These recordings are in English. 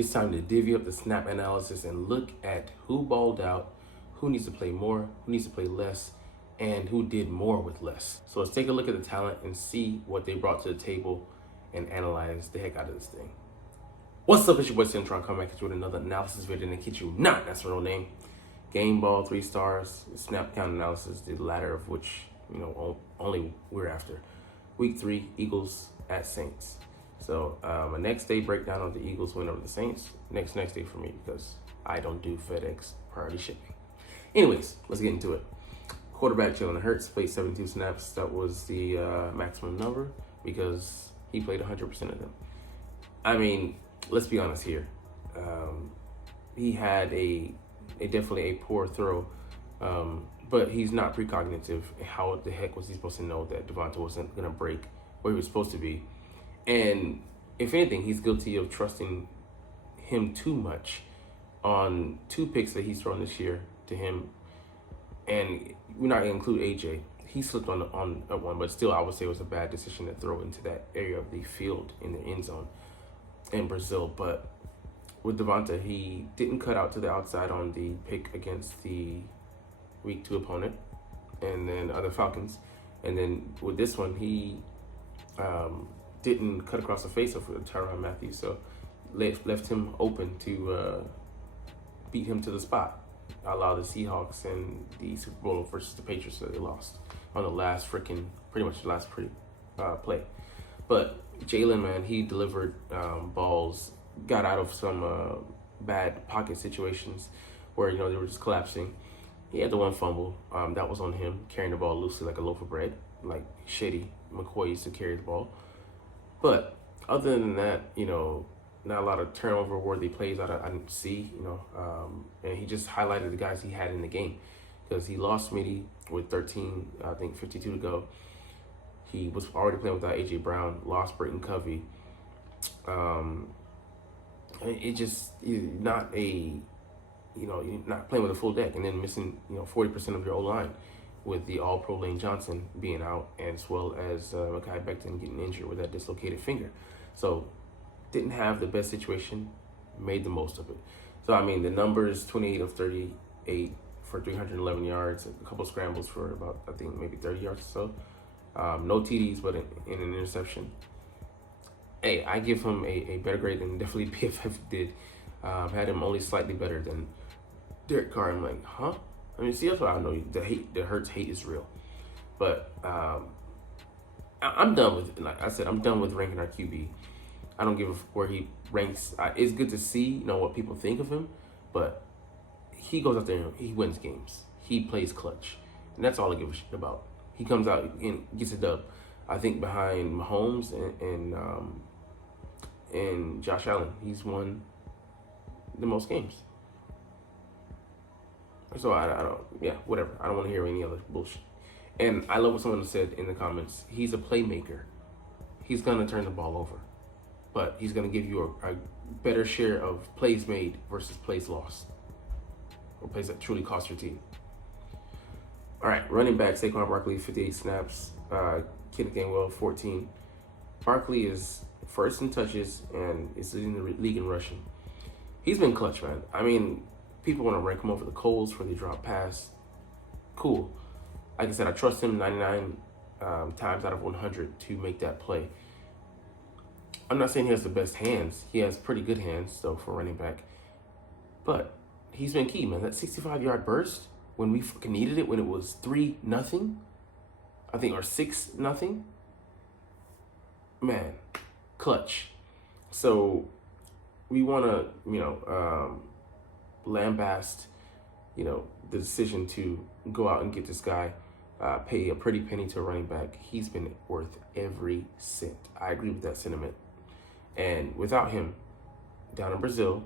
It's time to divvy up the snap analysis and look at who balled out, who needs to play more, who needs to play less, and who did more with less. So let's take a look at the talent and see what they brought to the table and analyze the heck out of this thing. What's up, it's your boy Cintron coming back with another analysis video, and I kid you not, that's the real name. Game ball, 3 stars, snap count analysis, the latter of which, only we're after. Week 3, Eagles at Saints. So a next day breakdown of the Eagles win over the Saints. Next day for me because I don't do FedEx priority shipping. Anyways, let's get into it. Quarterback Jalen Hurts played 72 snaps. That was the maximum number because he played 100% of them. I mean, let's be honest here. He had definitely a poor throw, but he's not precognitive. How the heck was he supposed to know that Devonta wasn't going to break where he was supposed to be? And if anything, he's guilty of trusting him too much on 2 picks that he's thrown this year to him. And we're not going to include AJ. He slipped on one, but still I would say it was a bad decision to throw into that area of the field in the end zone in Brazil. But with Devonta, he didn't cut out to the outside on the pick against the week 2 opponent and then other Falcons. And then with this one, he didn't cut across the face of Tyrann Mathieu, so left him open to beat him to the spot. Allow the Seahawks and the Super Bowl versus the Patriots that they lost on the last pretty much the last play. But Jalen, man, he delivered balls, got out of some bad pocket situations where they were just collapsing. He had the one fumble that was on him, carrying the ball loosely like a loaf of bread, like Shady McCoy used to carry the ball. But other than that, not a lot of turnover-worthy plays I didn't see, and he just highlighted the guys he had in the game because he lost Smitty with 52 to go. He was already playing without A.J. Brown, lost Britton Covey. It just, you're not playing with a full deck and then missing, 40% of your O-line with the all-pro Lane Johnson being out, as well as Mekhi Becton getting injured with that dislocated finger. So didn't have the best situation, made the most of it. So, I mean, the numbers, 28 of 38 for 311 yards, a couple scrambles for about, I think, maybe 30 yards or so. No TDs, but in an interception. Hey, I give him a better grade than definitely PFF did. Had him only slightly better than Derek Carr. I'm like, huh? I mean, see, that's what I know. The Hurts hate is real. But I'm done with it. Like I said, I'm done with ranking our QB. I don't give a where he ranks. It's good to see, what people think of him, but he goes out there and he wins games. He plays clutch, and that's all I give a shit about. He comes out and gets a dub. I think behind Mahomes and Josh Allen, he's won the most games. So whatever. I don't want to hear any other bullshit. And I love what someone said in the comments. He's a playmaker. He's going to turn the ball over. But he's going to give you a better share of plays made versus plays lost. Or plays that truly cost your team. All right, running back, Saquon Barkley, 58 snaps. Kenneth Gainwell, 14. Barkley is first in touches and is leading the league in rushing. He's been clutch, man. I mean, people want to rank him over the Coles for the drop pass. Cool. Like I said, I trust him 99 times out of 100 to make that play. I'm not saying he has the best hands. He has pretty good hands, though, for running back. But he's been key, man. That 65-yard burst, when we fucking needed it, when it was 3-0, I think, or 6-0. Man, clutch. So we want to, lambast, the decision to go out and get this guy, pay a pretty penny to a running back. He's been worth every cent. I agree with that sentiment. And without him, down in Brazil,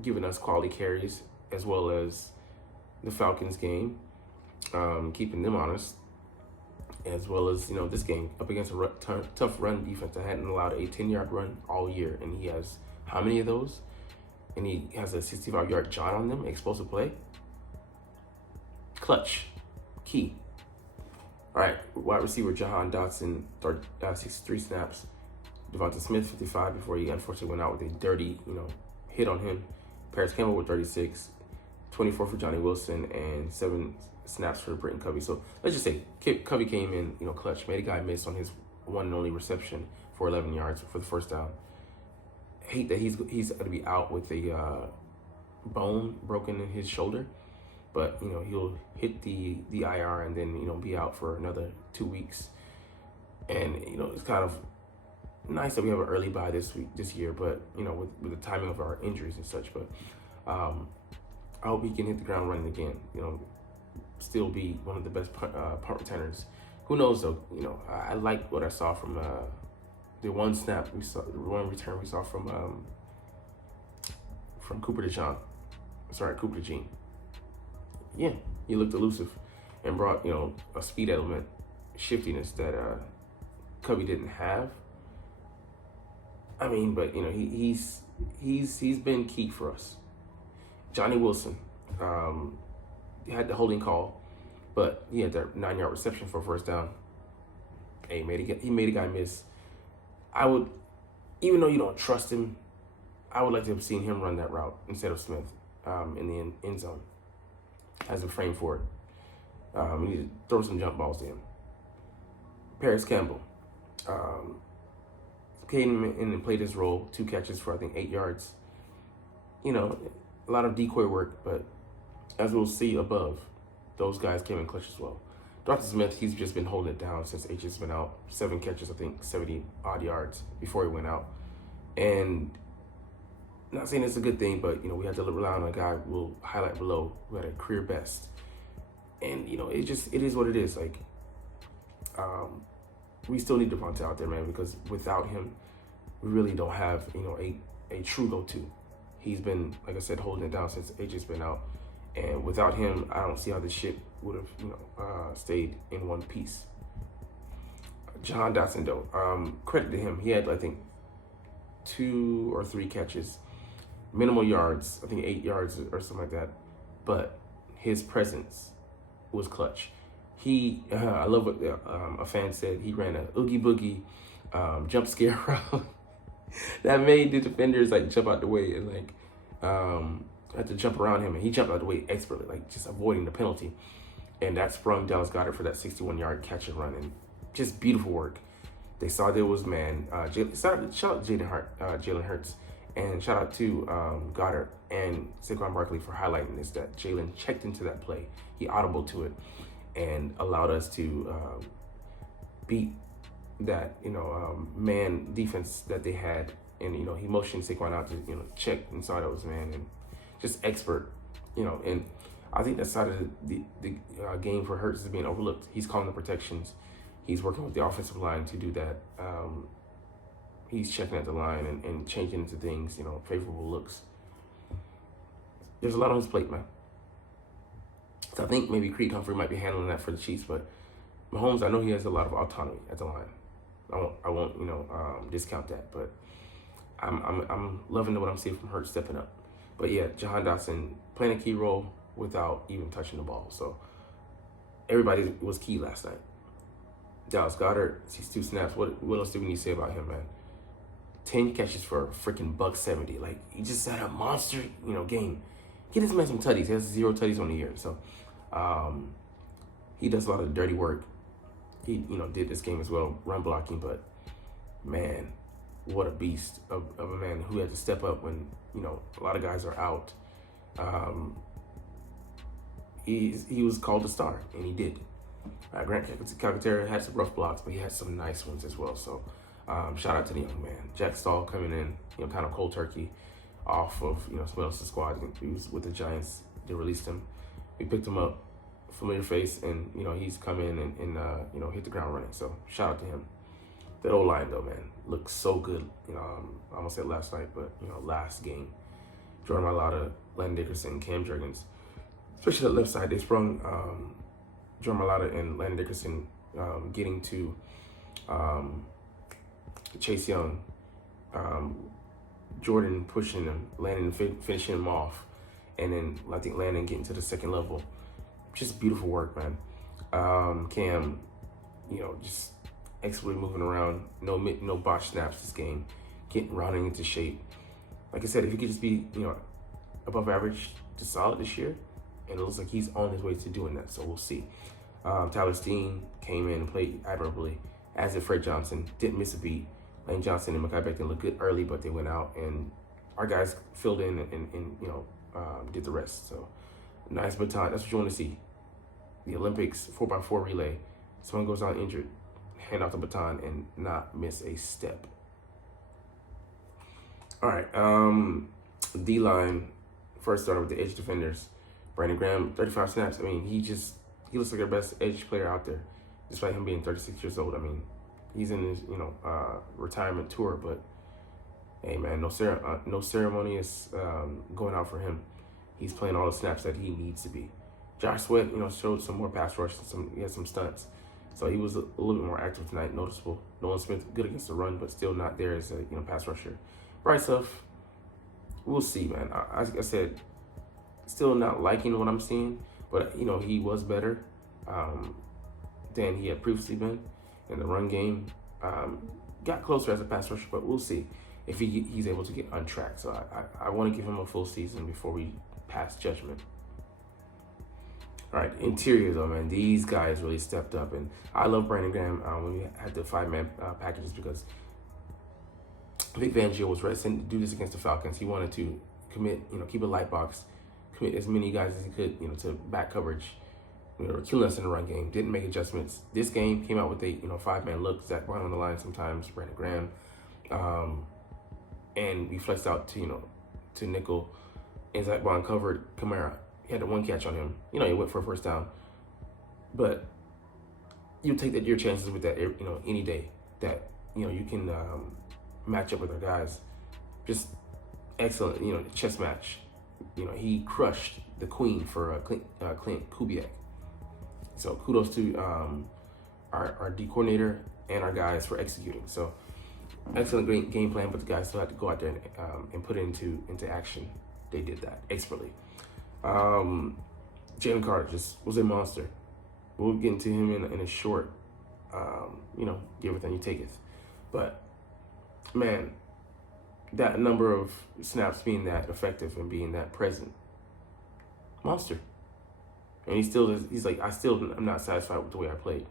giving us quality carries, as well as the Falcons game, keeping them honest, as well as, this game up against a tough run defense that hadn't allowed a 10-yard run all year. And he has how many of those? And he has a 65-yard jot on them, explosive play. Clutch, key. All right, wide receiver Jahan Dotson, 63 snaps. Devonta Smith, 55, before he unfortunately went out with a dirty, hit on him. Paris Campbell with 36, 24 for Johnny Wilson, and 7 snaps for Britton Covey. So let's just say Covey came in, clutch, made a guy miss on his one and only reception for 11 yards for the first down. Hate that he's going to be out with a bone broken in his shoulder, but he'll hit the IR and then be out for another 2 weeks. And it's kind of nice that we have an early bye this year, but with the timing of our injuries and such. But I hope he can hit the ground running again. Still be one of the best punt returners. Who knows though? I like what I saw from the one snap we saw, the one return we saw from Cooper DeJean. Yeah, he looked elusive and brought a speed element, shiftiness that Covey didn't have. I mean, but he's been key for us. Johnny Wilson, he had the holding call, but he had that 9-yard reception for a first down. Hey, he made a guy miss. I would, even though you don't trust him, I would like to have seen him run that route instead of Smith in the end zone. Has a frame for it. We need to throw some jump balls to him. Paris Campbell came in and played his role. 2 catches for, I think, 8 yards. A lot of decoy work, but as we'll see above, those guys came in clutch as well. Dr. Smith, he's just been holding it down since H has been out. 7 catches, I think, 70-odd yards before he went out. And not saying it's a good thing, but, we have to rely on a guy we'll highlight below who had a career best. And, it is what it is. Like, we still need Devonta out there, man, because without him, we really don't have, a true go-to. He's been, like I said, holding it down since AJ's been out. And without him, I don't see how this ship would have, stayed in one piece. Jahan Dotson, though, credit to him. He had, I think, 2 or 3 catches, minimal yards, I think 8 yards or something like that. But his presence was clutch. I love what a fan said. He ran a oogie boogie jump scare route that made the defenders jump out the way and had to jump around him, and he jumped out the way expertly, just avoiding the penalty. And that sprung Dallas Goedert for that 61-yard catch and run, and just beautiful work. They saw there was man. Shout out Jalen Hurts, and shout out to Goddard and Saquon Barkley for highlighting this, that Jalen checked into that play. He audibled to it and allowed us to beat that man defense that they had. And he motioned Saquon out to check and saw that was man, and just expert, and I think that side of the game for Hurts is being overlooked. He's calling the protections. He's working with the offensive line to do that. He's checking at the line and changing into things, favorable looks. There's a lot on his plate, man. So I think maybe Creed Humphrey might be handling that for the Chiefs, but Mahomes, I know he has a lot of autonomy at the line. I won't discount that, but I'm loving what I'm seeing from Hurts stepping up. But yeah, Jahan Dotson playing a key role without even touching the ball. So everybody was key last night. Dallas Goedert, he's 2 snaps. What else do we need to say about him, man? 10 catches for a freaking $170. He just had a monster, game. Get this man some tutties. He has 0 tutties on the year. So he does a lot of dirty work. He, did this game as well, run blocking, but man, what a beast of a man who had to step up when, a lot of guys are out. He was called a star, and he did. Grant Calcaterra had some rough blocks, but he had some nice ones as well. So shout out to the young man. Jack Stahl coming in, kind of cold turkey off of, someone else's squad. He was with the Giants. They released him. We picked him up, familiar face, and, he's come in and hit the ground running. So shout out to him. That old line, though, man, looks so good. I almost said last night, but, last game. Jordan Mailata, Landon Dickerson, Cam Jurgens, especially that left side, they sprung Jordan Mailata and Landon Dickerson getting to Chase Young, Jordan pushing him, Landon finishing him off, and then I think Landon getting to the second level. Just beautiful work, man. Cam, just expertly moving around, no botch snaps this game, rounding into shape. Like I said, if he could just be, above average to solid this year, and it looks like he's on his way to doing that, so we'll see. Tyler Steen came in and played admirably, as did Fred Johnson. Didn't miss a beat. Lane Johnson and Mekhi Becton looked good early, but they went out, and our guys filled in and did the rest. So nice baton. That's what you want to see. The Olympics 4x4 relay. Someone goes out injured, hand off the baton and not miss a step. All right. D-line, first started with the edge defenders. Brandon Graham, 35 snaps. I mean, he looks like our best edge player out there, despite him being 36 years old. I mean, he's in his, retirement tour, but hey, man, no ceremony is going out for him. He's playing all the snaps that he needs to be. Josh Sweat, showed some more pass rush. He had some stunts. So he was a little bit more active tonight, noticeable. Nolan Smith, good against the run, but still not there as a pass rusher. Bryce Huff, we'll see, man. I said, still not liking what I'm seeing, but, he was better than he had previously been in the run game. Got closer as a pass rusher, but we'll see if he's able to get on track. So I want to give him a full season before we pass judgment. All right, interior though, man, these guys really stepped up, and I love Brandon Graham when we had the 5-man packages, because Vic Fangio was reticent to do this against the Falcons. He wanted to commit, keep a light box, commit as many guys as he could, to back coverage. Killing us in the run game. Didn't make adjustments. This game came out with a 5-man look. Zach Bond on the line sometimes, Brandon Graham, and we flexed out to nickel, and Zach Bond covered Kamara. He had the one catch on him. He went for a first down. But you take your chances with that, any day that, you can match up with our guys. Just excellent, chess match. He crushed the queen for Clint Kubiak. So kudos to our D coordinator and our guys for executing. So excellent, great game plan, but the guys still had to go out there and put it into action. They did that expertly. Jalen Carter just was a monster. We'll get into him in a short, give everything you take it. But, man, that number of snaps being that effective and being that present, monster. And he's like, I'm not satisfied with the way I played.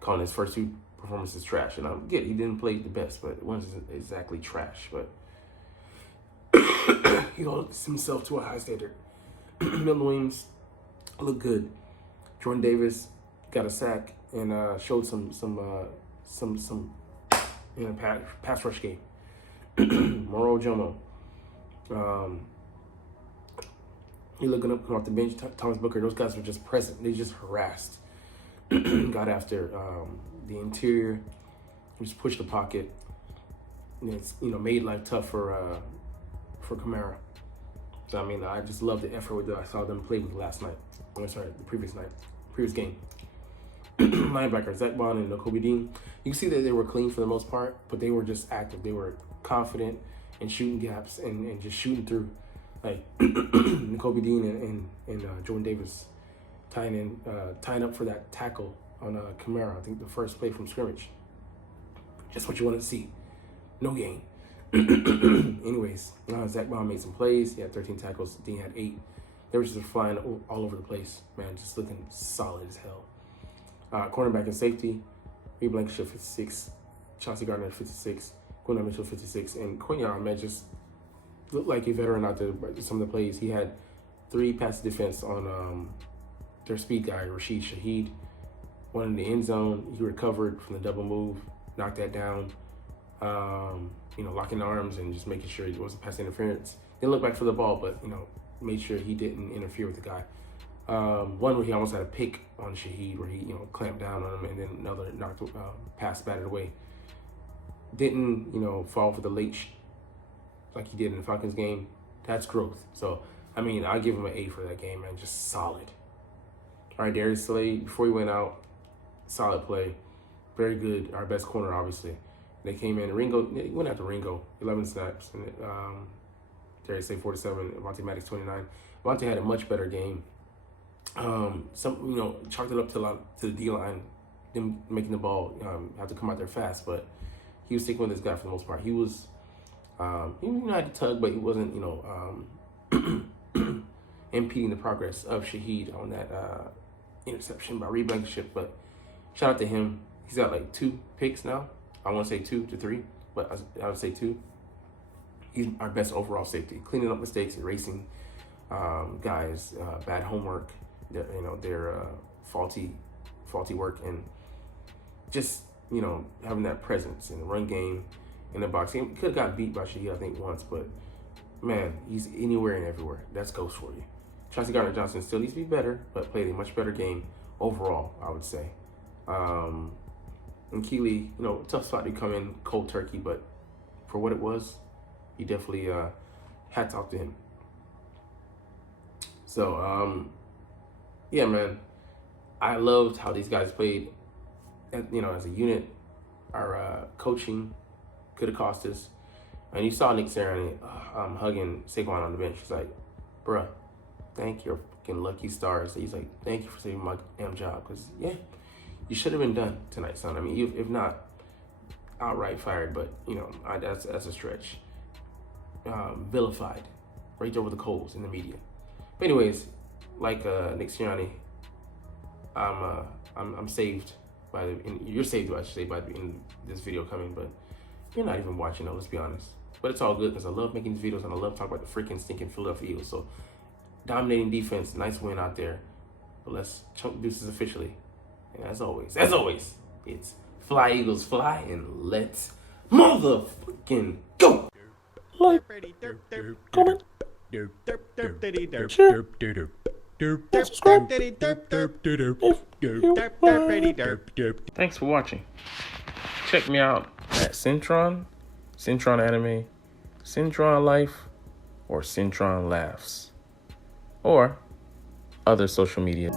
Calling his first 2 performances trash. And I get he didn't play the best, but it wasn't exactly trash. But he holds himself to a high standard. Milton Williams looked good. Jordan Davis got a sack and showed some pass rush game. Moro Jomo, he looking up off the bench. Thomas Booker, those guys were just present. They just harassed. Got after the interior. Just pushed the pocket. And it's made life tough for Kamara. So I mean, I just love the effort that I saw them play with last night. The previous game. Linebacker Zach Bond and Nakobe Dean. You can see that they were clean for the most part, but they were just active. They were confident and shooting gaps and just shooting through. Like Nakobe Dean and Jordan Davis tying up for that tackle on Kamara. I think the first play from scrimmage. Just what you want to see. No gain. Anyways, Zach Bond made some plays. He had 13 tackles. Dean had 8. They were just flying all over the place, man. Just looking solid as hell. Cornerback and safety, Reed Blankenship 56, Chauncey Gardner 56, Quinton Mitchell 56, and Quinton Ahmed just looked like a veteran out there. Some of the plays he had 3 pass defense on their speed guy Rashid Shaheed. One in the end zone, he recovered from the double move, knocked that down. Locking arms and just making sure it wasn't pass interference. Didn't look back for the ball, but made sure he didn't interfere with the guy. One where he almost had a pick on Shaheed, where he clamped down on him, and then another knocked pass batted away. Didn't fall for the late like he did in the Falcons game. That's growth. So I mean, I give him an A for that game, man. Just solid. All right, Darius Slade, before he went out, solid play, very good. Our best corner, obviously. They came in. Ringo, he went after Ringo, 11 snaps, and Darius Slade 47, Avonte Maddox 29. Avonte had a much better game. Chalked it up to the D line them making the ball have to come out there fast, but he was sticking with this guy for the most part. He was, he had to tug, but he wasn't, impeding the progress of Shaheed on that interception by Reed Blankenship. But shout out to him. He's got like 2 picks now. I want to say 2 to 3, but I would say 2. He's our best overall safety, cleaning up mistakes, erasing guys, bad homework, their faulty work, and just having that presence in the run game, in the box. He could have got beat by Shaheed, I think, once, but man, he's anywhere and everywhere. That's Ghost for you. Chauncey Gardner-Johnson still needs to be better, but played a much better game overall, I would say. And Keeley, tough spot to come in cold turkey, but for what it was, he definitely had talked to him. So, yeah, man, I loved how these guys played, as a unit. Our coaching could have cost us. And you saw Nick Sirianni hugging Saquon on the bench. He's like, bruh, thank your fucking lucky stars. He's like, thank you for saving my damn job. Because, yeah, you should have been done tonight, son. I mean, if not outright fired, but, that's a stretch. Vilified right there with the coals in the media. But anyways, like Nick Sirianni, I'm saved by you're saved, I should say, by the end of this video coming, but you're not even watching though, let's be honest. But it's all good because I love making these videos and I love talking about the freaking stinking Philadelphia Eagles. So dominating defense, nice win out there. But let's chunk deuces officially. And as always, it's fly Eagles fly, and let's motherfucking go. Like, comment, share, subscribe. Thanks for watching. Check me out at Cintron, Cintron Anime, Cintron Life, or Cintron Laughs, or other social media.